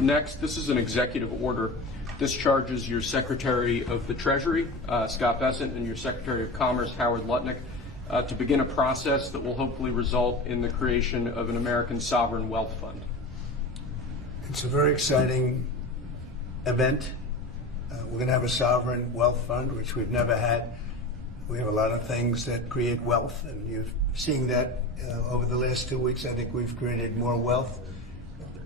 Next, this is an executive order. This charges your Secretary of the Treasury, Scott Bessent, and your Secretary of Commerce, Howard Lutnick, to begin a process that will hopefully result in the creation of an American sovereign wealth fund. It's a very exciting event. We're going to have a sovereign wealth fund, which we've never had. We have a lot of things that create wealth, and you're seeing that over the last 2 weeks. I think we've created more wealth.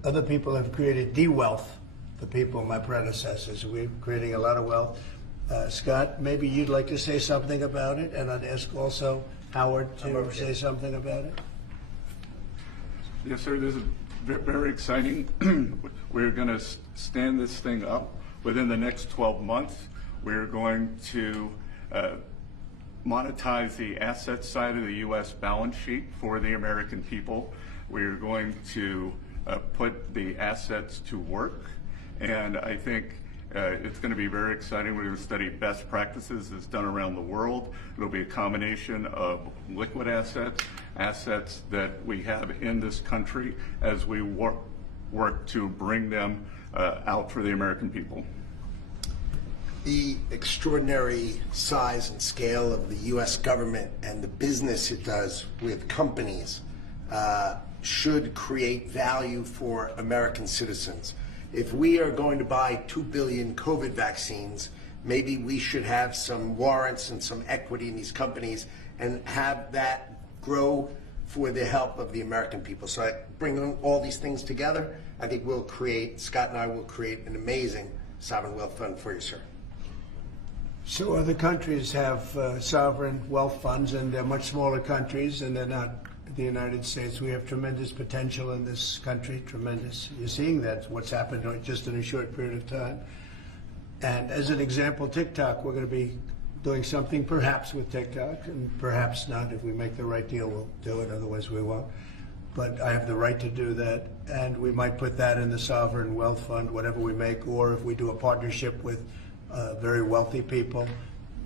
Other people have created de-wealth. The people, my predecessors, we're creating a lot of wealth. Scott, maybe you'd like to say something about it, and I'd ask also Howard to say something about it. Yes, sir. This is very exciting. We're going to stand this thing up within the next 12 months. We're going to monetize the asset side of the U.S. balance sheet for the American people. We're going to put the assets to work, and I think it's going to be very exciting. We're going to study best practices that's done around the world. It'll be a combination of liquid assets, assets that we have in this country as we work to bring them out for the American people. The extraordinary size and scale of the U.S. government and the business it does with companies should create value for American citizens. If we are going to buy 2 billion COVID vaccines, maybe we should have some warrants and some equity in these companies and have that grow for the help of the American people. So I bring all these things together, I think we'll create, Scott and I will create an amazing sovereign wealth fund for you, sir. So other countries have sovereign wealth funds, and they're much smaller countries, and they're not the United States. We have tremendous potential in this country, tremendous. You're seeing that, what's happened just in a short period of time. And as an example, TikTok, we're going to be doing something perhaps with TikTok, and perhaps not. If we make the right deal, we'll do it, otherwise we won't. But I have the right to do that, and we might put that in the sovereign wealth fund, whatever we make, or if we do a partnership with very wealthy people,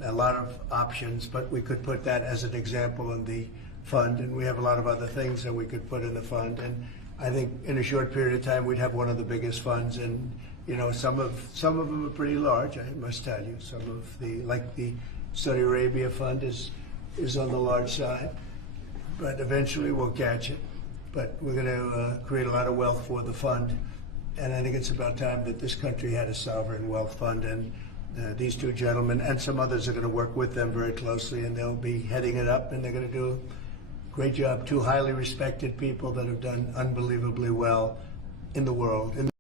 a lot of options, but we could put that as an example in the fund, and we have a lot of other things that we could put in the fund. And I think in a short period of time, we'd have one of the biggest funds. And you know, some of them are pretty large, I must tell you. Some of like the Saudi Arabia fund is on the large side, but eventually we'll catch it. But we're going to create a lot of wealth for the fund, and I think it's about time that this country had a sovereign wealth fund. And these two gentlemen and some others are going to work with them very closely, and they'll be heading it up, and they're going to do a great job. Two highly respected people that have done unbelievably well in the world.